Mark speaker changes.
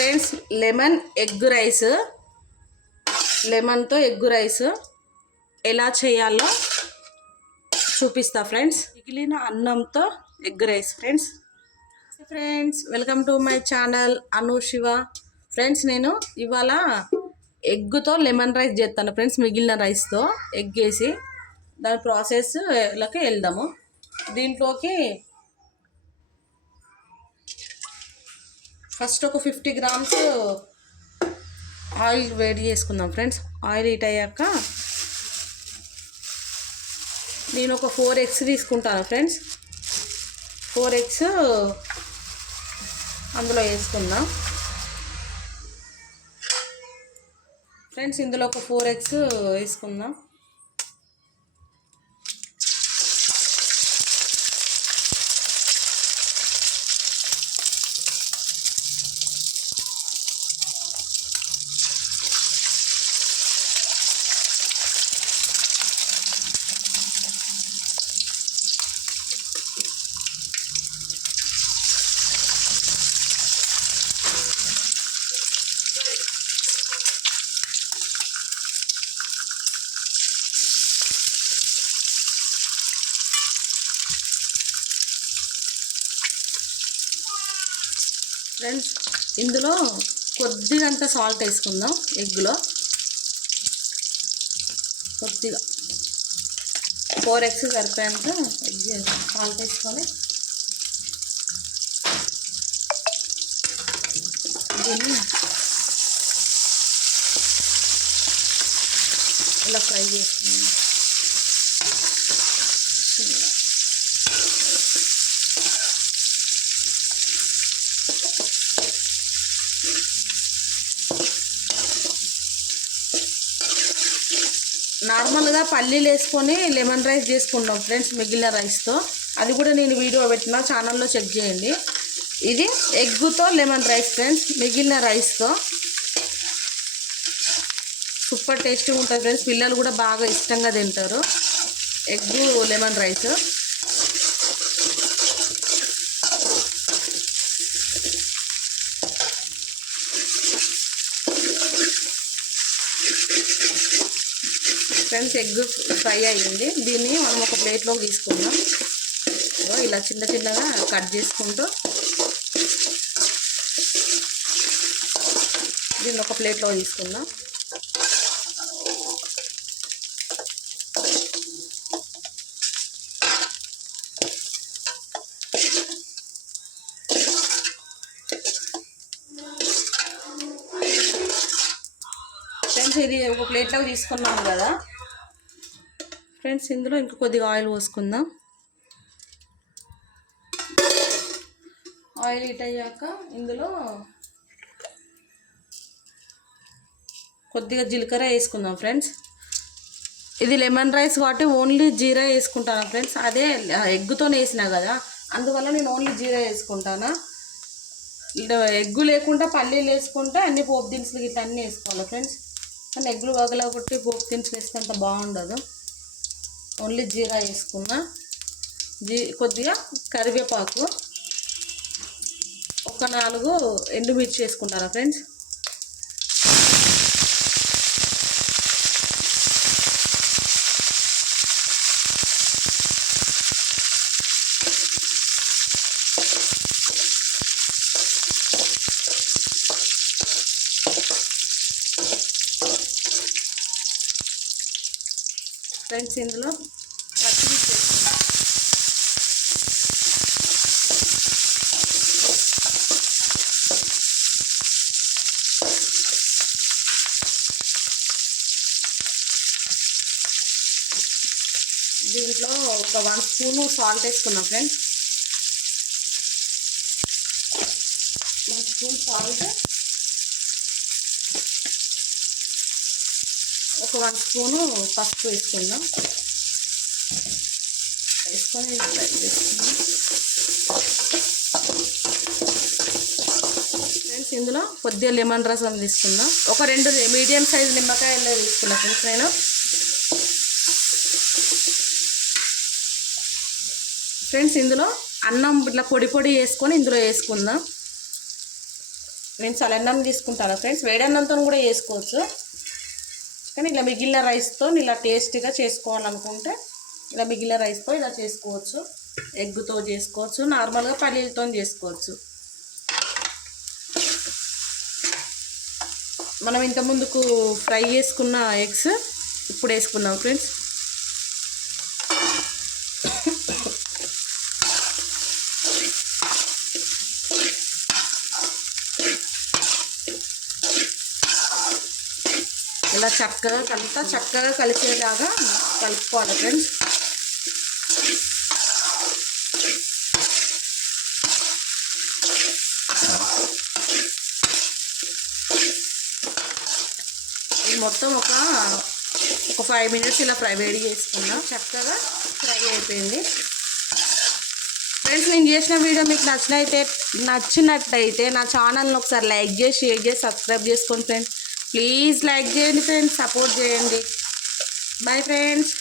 Speaker 1: Friends lemon egg rice. లెమన్తో egg rice ఎలా చేయాలో చూపిస్తా ఫ్రెండ్స్. మిగిలిన అన్నంతో egg rice friends. Friends welcome to my channel Anu Shiva. Friends నేను ఇవాళ ఎగ్తో లెమన్ రైస్ చేస్తాను ఫ్రెండ్స్ మిగిలిన రైస్తో ఎగ్ వేసి. దాని ప్రాసెస్లోకి వెళ్దాము. దీంట్లోకి ఫస్ట్ ఒక ఫిఫ్టీ గ్రామ్స్ ఆయిల్ వేడి చేసుకుందాం ఫ్రెండ్స్. ఆయిల్ హీట్ అయ్యాక నేను ఒక ఫోర్ ఎగ్స్ తీసుకుంటాను ఫ్రెండ్స్. ఫోర్ ఎగ్స్ అందులో వేసుకుందాం. ఫ్రెండ్స్ ఇందులో ఒక ఫోర్ ఎగ్స్ వేసుకుందాం. ఫ్రెండ్స్ ఇందులో కొద్దిగంత సాల్ట్ వేసుకుందాం ఎగ్లో కొద్దిగా. ఫోర్ ఎగ్స్ సరిపోయేంత ఎగ్ సాల్ట్ వేసుకొని. దీన్ని ఇలా ఫ్రై చేసుకుందాం చిన్నగా. నార్మల్గా పల్లీలు వేసుకొని లెమన్ రైస్ చేసుకుంటాం ఫ్రెండ్స్ మిగిలిన రైస్తో. అది కూడా నేను వీడియో పెట్టిన ఛానల్లో చెక్ చేయండి. ఇది ఎగ్గుతో లెమన్ రైస్ ఫ్రెండ్స్ మిగిలిన రైస్తో. సూపర్ టేస్టీగా ఉంటుంది ఫ్రెండ్స్ పిల్లలు కూడా బాగా ఇష్టంగా తింటారు. Egg lemon rice. Friends egg fry అయ్యింది. దీన్ని మనం ఒక ప్లేట్లో తీసుకుందాం. ఇలా చిన్న చిన్నగా కట్ చేసుకుంటూ దీన్ని ఒక ప్లేట్లో తీసుకుందాం. ఫ్రెండ్స్ ఇది ఒక ప్లేట్లోకి తీసుకున్నాం కదా. ఫ్రెండ్స్ ఇందులో ఇంకా కొద్దిగా ఆయిల్ పోసుకుందాం. ఆయిల్ హీట్ అయ్యాక ఇందులో కొద్దిగా జీలకర్ర వేసుకుందాం ఫ్రెండ్స్. ఇది లెమన్ రైస్ కాబట్టి ఓన్లీ జీరా వేసుకుంటాను ఫ్రెండ్స్. అదే ఎగ్గుతోనే వేసినా కదా అందువల్ల నేను ఓన్లీ జీరా వేసుకుంటాను. ఎగ్గు లేకుండా పల్లీలు వేసుకుంటే అన్ని పోపు దినుసులు గిట్ల అన్నీ వేసుకోవాలి ఫ్రెండ్స్. కానీ ఎగ్గులు వగలగొట్టి పోపు దినుసులు వేస్తే అంత బాగుండదు. ఓన్లీ జీరా వేసుకున్నా. జీ కొద్దిగా కరివేపాకు. ఒక నాలుగు ఎండుమిర్చి వేసుకుంటారా ఫ్రెండ్స్? ఫ్రెండ్స్ ఇందులో పచ్చిమిర్చి దీంట్లో ఒక వన్ స్పూన్ సాల్ట్ వేసుకున్నాం friends. One spoon salt. One spoon పసుపు వేసుకుందాం. వేసుకొని ఫ్రై చేసుకుందాం. ఫ్రెండ్స్ ఇందులో కొద్దిగా లెమన్ రసం తీసుకుందాం. ఒక రెండు మీడియం సైజ్ నిమ్మకాయలు తీసుకున్నా ఫ్రెండ్స్ నేను. ఫ్రెండ్స్ ఇందులో అన్నం ఇట్లా పొడి పొడి వేసుకొని ఇందులో వేసుకుందాం. నేను చలన్నం తీసుకుంటాను ఫ్రెండ్స్. వేడన్నంతో కూడా వేసుకోవచ్చు. కానీ ఇలా మిగిలిన రైస్తో ఇలా టేస్టీగా చేసుకోవాలనుకుంటే ఇలా మిగిలిన రైస్తో ఇలా చేసుకోవచ్చు. ఎగ్తో చేసుకోవచ్చు. నార్మల్గా పల్లీలతో చేసుకోవచ్చు. మనం ఇంత ముందుకు ఫ్రై చేసుకున్న ఎగ్స్ ఇప్పుడు వేసుకుందాం ఫ్రెండ్స్. ఇలా చక్కగా కలుపుతా చక్కగా కలిసేలాగా కలుపుకోవాలి ఫ్రెండ్స్ ఇది మొత్తం ఒక ఒక ఫైవ్ మినిట్స్ ఇలా ఫ్రై వేడి చేసుకున్నా. చక్కగా ఫ్రై అయిపోయింది. ఫ్రెండ్స్ నేను చేసిన వీడియో మీకు నచ్చినైతే నచ్చినట్టయితే నా ఛానల్ని ఒకసారి లైక్ చేసి షేర్ చేసి సబ్స్క్రైబ్ చేసుకోండి ఫ్రెండ్స్ ప్లీజ్ లైక్ చేయండి ఫ్రెండ్స్ సపోర్ట్ చేయండి. Bye friends